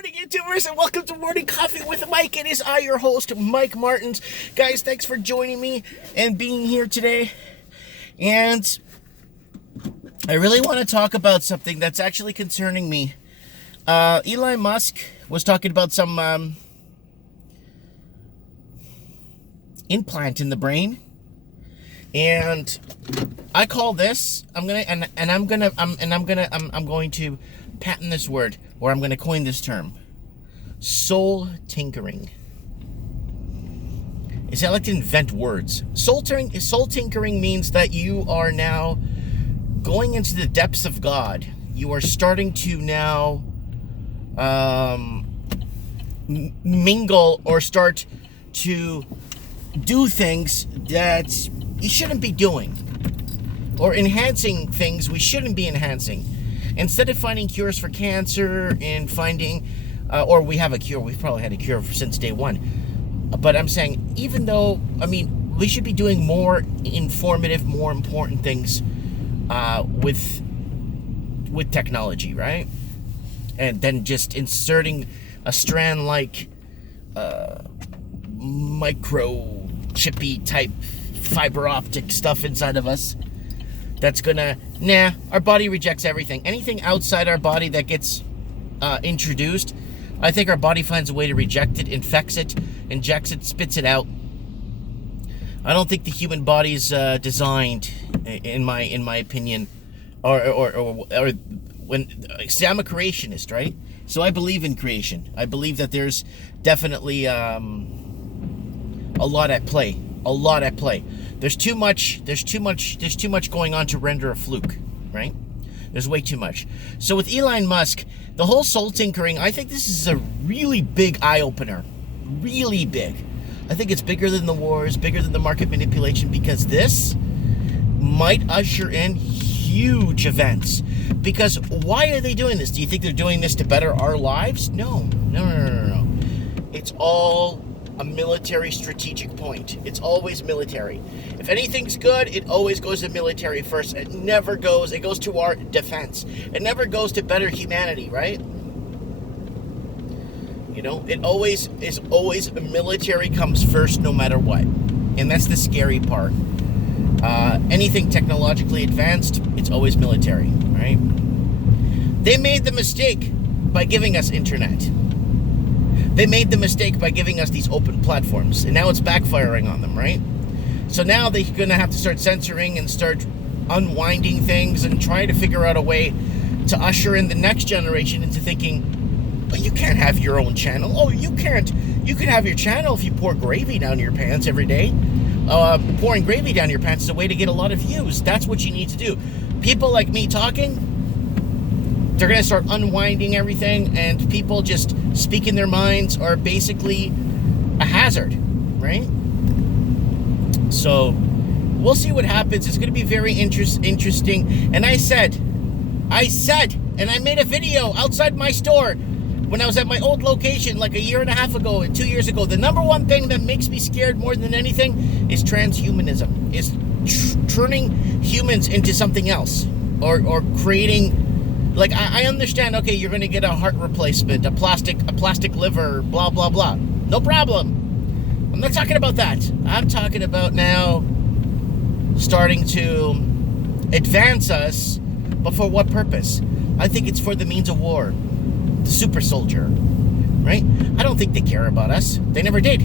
morning, YouTubers, and welcome to Morning Coffee with Mike. It is I, your host, Mike Martins. Guys, thanks for joining me and being here today. And I really want to talk about something that's actually concerning me. Elon Musk was talking about some implant in the brain, and I call this. I'm going to patent this word, or I'm going to coin this term: soul tinkering. Is I like to invent words. Soul tinkering means that you are now going into the depths of God. You are starting to now mingle or start to do things that you shouldn't be doing, or enhancing things we shouldn't be enhancing. Instead of finding cures for cancer and finding, or we have a cure, we've probably had a cure since day one. But I'm saying, even though, we should be doing more informative, more important things with technology, right? And then just inserting a strand like micro chippy type fiber optic stuff inside of us. That's gonna, our body rejects everything. Anything outside our body that gets introduced, I think our body finds a way to reject it, infects it, injects it, spits it out. I don't think the human body is designed, in my opinion, or when, see, I'm a creationist, right? So I believe in creation. I believe that there's definitely a lot at play. A lot at play. There's too much going on to render a fluke, right? There's way too much. So with Elon Musk, the whole soul tinkering, I think this is a really big eye-opener. Really big. I think it's bigger than the wars, bigger than the market manipulation, because this might usher in huge events. Because why are they doing this? Do you think they're doing this to better our lives? No. It's all a military strategic point. It's always military. If anything's good, it always goes to military first. It goes to our defense. It never goes to better humanity, right? You know, it always military comes first no matter what. And that's the scary part. Anything technologically advanced, it's always military, right? They made the mistake by giving us internet. They made the mistake by giving us these open platforms, and now it's backfiring on them, right? So now they're going to have to start censoring and start unwinding things and try to figure out a way to usher in the next generation into thinking, well, you can't have your own channel. Oh, you can't. You can have your channel if you pour gravy down your pants every day. Pouring gravy down your pants is a way to get a lot of views. That's what you need to do. People like me talking, they're going to start unwinding everything, and people just speaking their minds are basically a hazard, right? So we'll see what happens. It's going to be very interesting. And I said, and I made a video outside my store when I was at my old location like a year and a half ago and 2 years ago. The number one thing that makes me scared more than anything is transhumanism, is turning humans into something else, or creating. Like, I understand, okay, you're going to get a heart replacement, a plastic liver, blah, blah, blah. No problem. I'm not talking about that. I'm talking about now starting to advance us, but for what purpose? I think it's for the means of war. The super soldier, right? I don't think they care about us. They never did.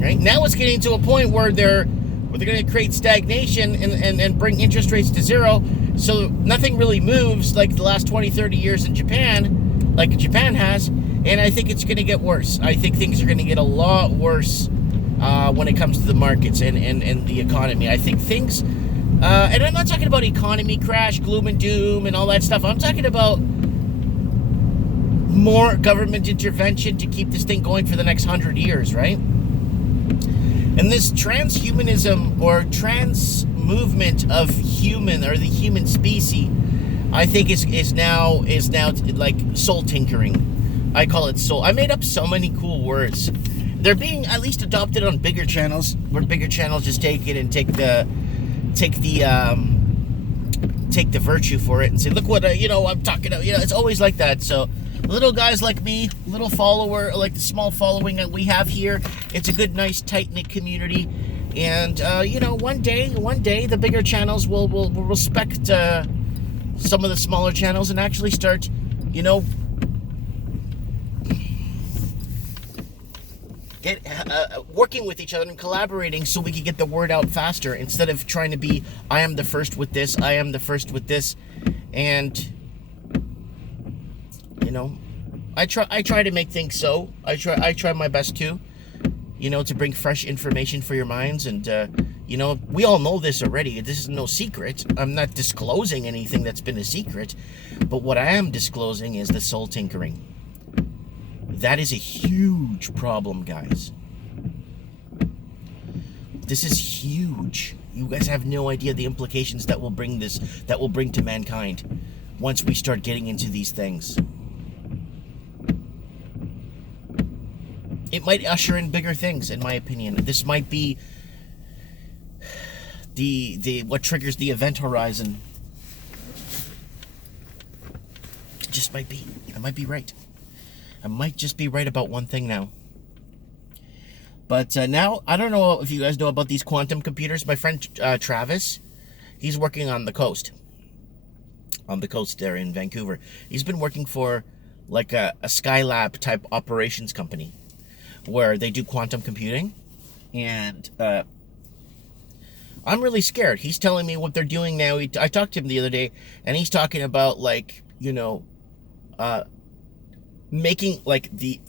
Right? Now it's getting to a point where they're going to create stagnation and bring interest rates to zero. So nothing really moves like the last 20, 30 years in Japan, like Japan has. And I think it's going to get worse. I think things are going to get a lot worse when it comes to the markets and the economy. I think things, and I'm not talking about economy crash, gloom and doom and all that stuff. I'm talking about more government intervention to keep this thing going for the next 100 years, right? And this transhumanism or trans movement of human, or the human species, I think is now like soul tinkering. I call it soul. I made up so many cool words. They're being at least adopted on bigger channels, where bigger channels just take it and take the virtue for it and say, look what I'm talking about. It's always like that. So little guys like me, little follower, like the small following that we have here. It's a good, nice, tight-knit community. And, you know, one day, the bigger channels will respect some of the smaller channels and actually start, you know, working with each other and collaborating so we can get the word out faster instead of trying to be, I am the first with this, I am the first with this. And, you know, I try to make things so. I try my best to, you know, to bring fresh information for your minds. And, you know, we all know this already. This is no secret. I'm not disclosing anything that's been a secret. But what I am disclosing is the soul tinkering. That is a huge problem, guys. This is huge. You guys have no idea the implications that will bring to mankind once we start getting into these things. It might usher in bigger things, in my opinion. This might be the what triggers the event horizon. It just might be. I might be right. I might just be right about one thing now. But now, I don't know if you guys know about these quantum computers. My friend Travis, he's working on the coast. On the coast there in Vancouver. He's been working for like a Skylab type operations company where they do quantum computing. And I'm really scared. He's telling me what they're doing now. I talked to him the other day, and he's talking about, like, you know, making like the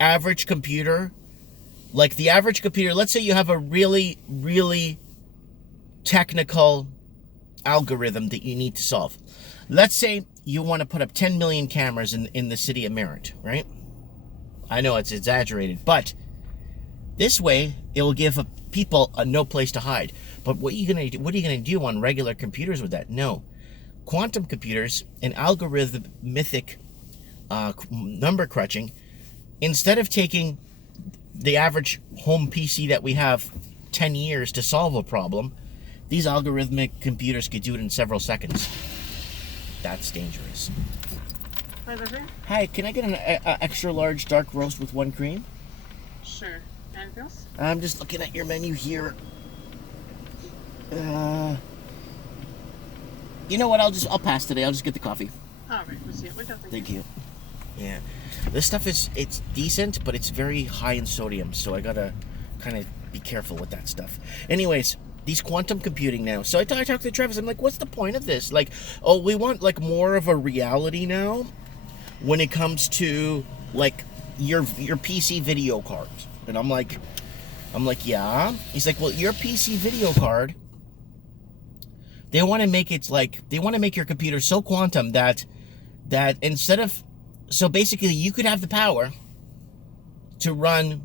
average computer, let's say you have a really, really technical algorithm that you need to solve. Let's say you want to put up 10 million cameras in the city of Merritt, right? I know it's exaggerated, but this way it'll give people no place to hide. But what are you gonna do on regular computers with that? No, quantum computers and algorithmic number crunching, instead of taking the average home PC that we have 10 years to solve a problem, these algorithmic computers could do it in several seconds. That's dangerous. Hi, can I get an extra large dark roast with 1 cream? Sure. Anything else? I'm just looking at your menu here. You know what? I'll pass today. I'll just get the coffee. All right. We'll see it. Thank you. Yeah, this stuff it's decent, but it's very high in sodium, so I gotta kind of be careful with that stuff. Anyways, these quantum computing now. So I talked to Travis. I'm like, what's the point of this? Like, oh, we want like more of a reality now when it comes to like your PC video card. And I'm like, yeah. He's like, well, your PC video card, they want to make your computer so quantum that instead of, so basically you could have the power to run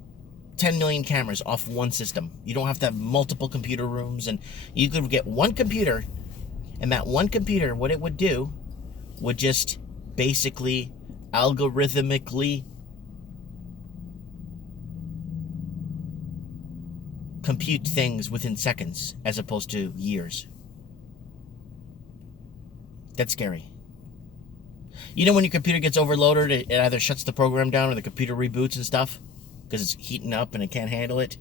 10 million cameras off one system. You don't have to have multiple computer rooms, and you could get one computer, and that one computer, what it would do would just basically algorithmically compute things within seconds as opposed to years. That's scary. You know when your computer gets overloaded, it either shuts the program down or the computer reboots and stuff because it's heating up and it can't handle it?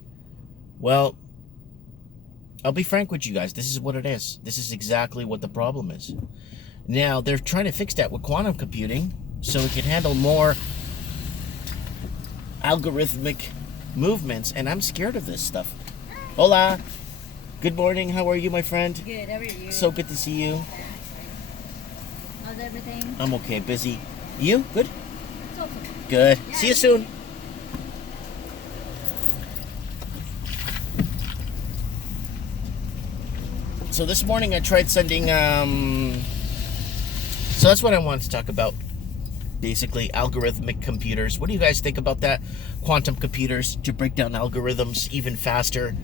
Well, I'll be frank with you guys. This is what it is. This is exactly what the problem is. Now, they're trying to fix that with quantum computing so it can handle more algorithmic movements, and I'm scared of this stuff. Hola. Good morning. How are you, my friend? Good. How are you? So good to see you. How's everything? I'm okay. Busy. You? Good? It's okay. Good. Yeah, See you soon. So this morning I tried sending, so that's what I wanted to talk about. Basically, algorithmic computers. What do you guys think about that? Quantum computers to break down algorithms even faster.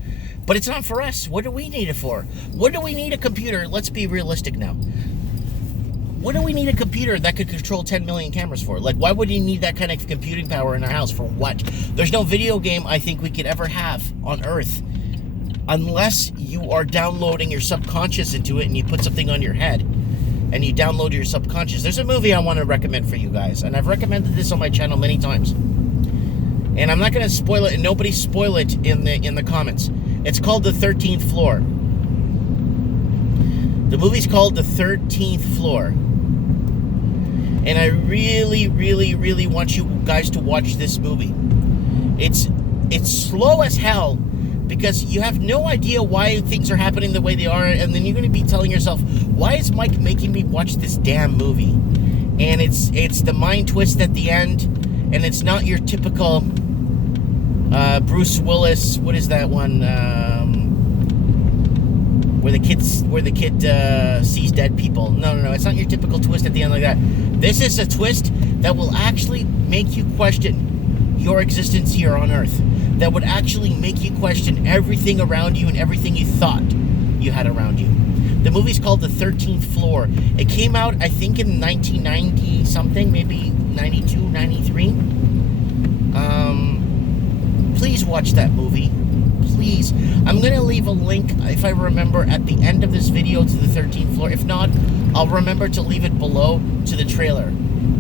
But it's not for us. What do we need it for? What do we need a computer? Let's be realistic now. What do we need a computer that could control 10 million cameras for? Like, why would you need that kind of computing power in our house? For what? There's no video game I think we could ever have on Earth unless you are downloading your subconscious into it and you put something on your head and you download your subconscious. There's a movie I want to recommend for you guys, and I've recommended this on my channel many times. And I'm not going to spoil it, and nobody spoil it in the comments. It's called The 13th Floor. The movie's called The 13th Floor. And I really, really, really want you guys to watch this movie. It's slow as hell, because you have no idea why things are happening the way they are, and then you're going to be telling yourself, why is Mike making me watch this damn movie? And it's the mind twist at the end, and it's not your typical Bruce Willis, what is that one, where the kid sees dead people. No, it's not your typical twist at the end like that. This is a twist that will actually make you question your existence here on Earth. That would actually make you question everything around you and everything you thought you had around you. The movie's called The 13th Floor. It came out, I think, in 1990 something, maybe 92, 93. Please watch that movie. Please. I'm going to leave a link, if I remember, at the end of this video to The 13th Floor. If not, I'll remember to leave it below to the trailer.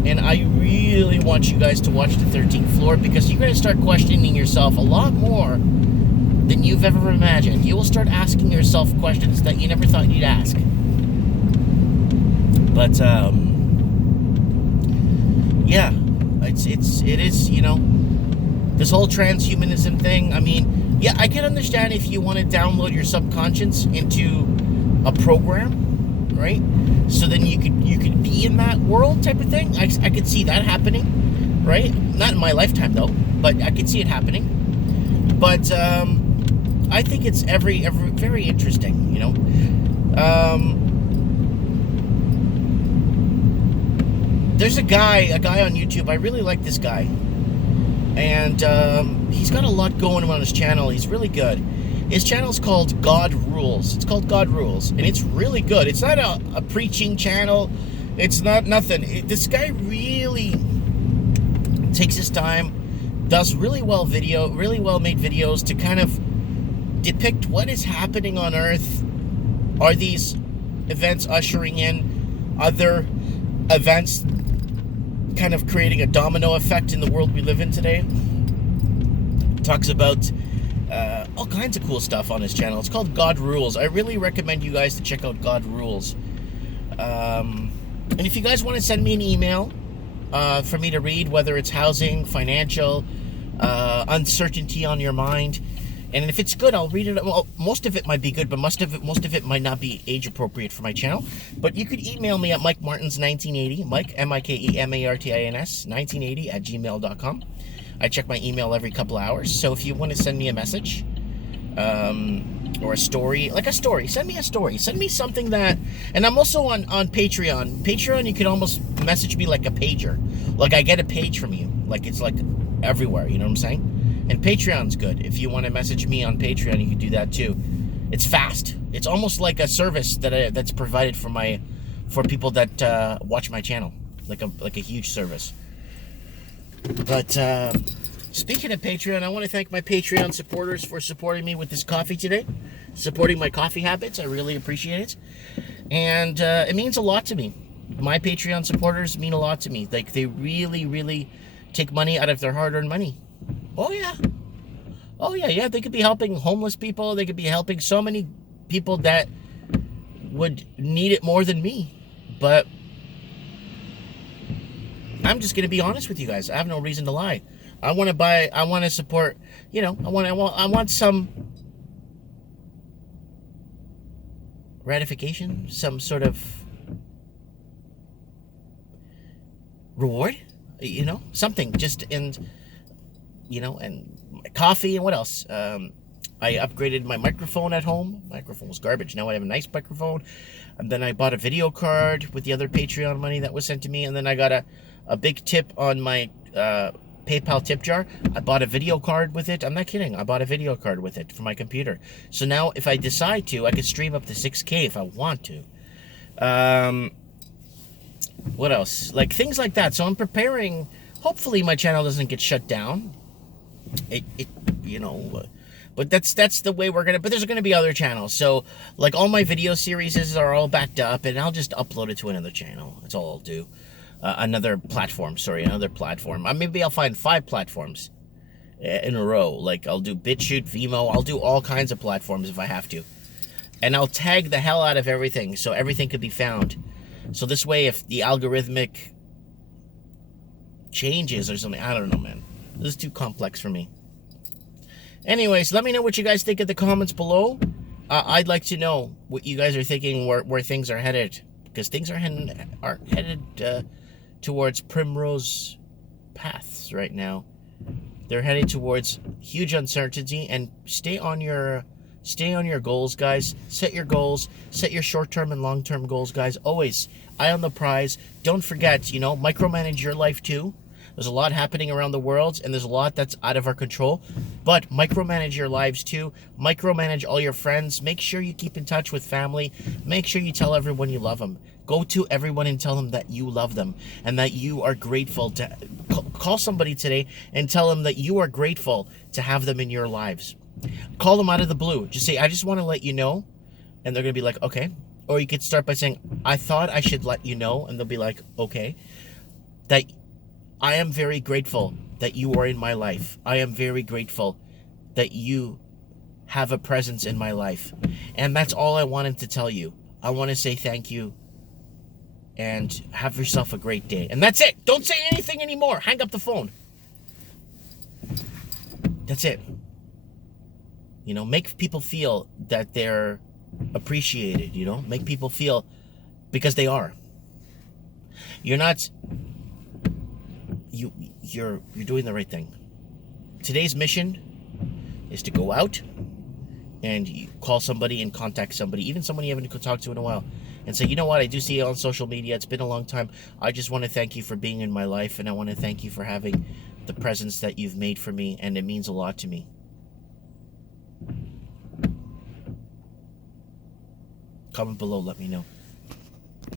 And I really want you guys to watch The 13th Floor, because you're going to start questioning yourself a lot more than you've ever imagined. You will start asking yourself questions that you never thought you'd ask. But, yeah, it is, you know, this whole transhumanism thing. I mean, yeah, I can understand if you want to download your subconscious into a program, right? So then you could be in that world type of thing. I could see that happening, right? Not in my lifetime though, but I could see it happening. But I think it's every very interesting, you know. There's a guy on YouTube. I really like this guy, and he's got a lot going on his channel. He's really good. His channel's called God Rules. It's called God Rules, and it's really good. It's not a preaching channel. It's not nothing. This guy really takes his time, does really well made videos to kind of depict what is happening on Earth. Are these events ushering in other events, kind of creating a domino effect in the world we live in today? Talks about all kinds of cool stuff on his channel. It's called God Rules. I really recommend you guys to check out God Rules. And if you guys want to send me an email for me to read, whether it's housing, financial, uncertainty on your mind, and if it's good, I'll read it. Well, most of it might be good, but most of it might not be age appropriate for my channel. But you could email me at MikeMartins1980, Mike, MikeMartins 1980 at gmail.com. I check my email every couple hours. So if you want to send me a message, or a story, send me a story. Send me something that, and I'm also on Patreon. Patreon, you can almost message me like a pager. Like I get a page from you. Like it's like everywhere, you know what I'm saying? And Patreon's good. If you want to message me on Patreon, you can do that too. It's fast. It's almost like a service that's provided for people that watch my channel, like a huge service. But speaking of Patreon, I want to thank my Patreon supporters for supporting me with this coffee today, supporting my coffee habits. I really appreciate it, and it means a lot to me. My Patreon supporters mean a lot to me. Like they really, really take money out of their hard-earned money. Oh yeah. They could be helping homeless people. They could be helping so many people that would need it more than me. But I'm just going to be honest with you guys. I have no reason to lie. I want to support, you know, I want some gratification, some sort of reward, you know, something just, and, you know, and coffee and what else? I upgraded my microphone at home. Microphone was garbage. Now I have a nice microphone. And then I bought a video card with the other Patreon money that was sent to me. And then I got a big tip on my PayPal tip jar. I bought a video card with it. I'm not kidding. I bought a video card with it for my computer. So now if I decide to, I can stream up to 6K if I want to. What else? Like things like that. So I'm preparing. Hopefully my channel doesn't get shut down. You know, But that's the way we're gonna. But there's gonna be other channels. So like all my video series are all backed up, and I'll just upload it to another channel. That's all I'll do. Another platform. Maybe I'll find 5 platforms in a row. Like I'll do BitChute, Vimeo. I'll do all kinds of platforms if I have to, and I'll tag the hell out of everything so everything could be found. So this way, if the algorithmic changes or something, I don't know, man. This is too complex for me. Anyways, let me know what you guys think in the comments below. I'd like to know what you guys are thinking, where things are headed, because things are headed towards primrose paths right now. They're headed towards huge uncertainty, and stay on your goals, guys. Set your goals. Set your short-term and long-term goals, guys. Always eye on the prize. Don't forget, micromanage your life too. There's a lot happening around the world, and there's a lot that's out of our control. But micromanage your lives too. Micromanage all your friends. Make sure you keep in touch with family. Make sure you tell everyone you love them. Go to everyone and tell them that you love them and that you are grateful to call somebody today and tell them that you are grateful to have them in your lives. Call them out of the blue. Just say, I just want to let you know. And they're going to be like, okay. Or you could start by saying, I thought I should let you know. And they'll be like, okay. That I am very grateful that you are in my life. I am very grateful that you have a presence in my life. And that's all I wanted to tell you. I want to say thank you and have yourself a great day. And that's it. Don't say anything anymore. Hang up the phone. That's it. Make people feel that they're appreciated, Make people feel, because they are. You're not... You're doing the right thing. Today's mission is to go out and you call somebody and contact somebody, even someone you haven't talked to in a while, and say, you know what, I do see you on social media. It's been a long time. I just want to thank you for being in my life, and I want to thank you for having the presence that you've made for me, and it means a lot to me. Comment below, let me know.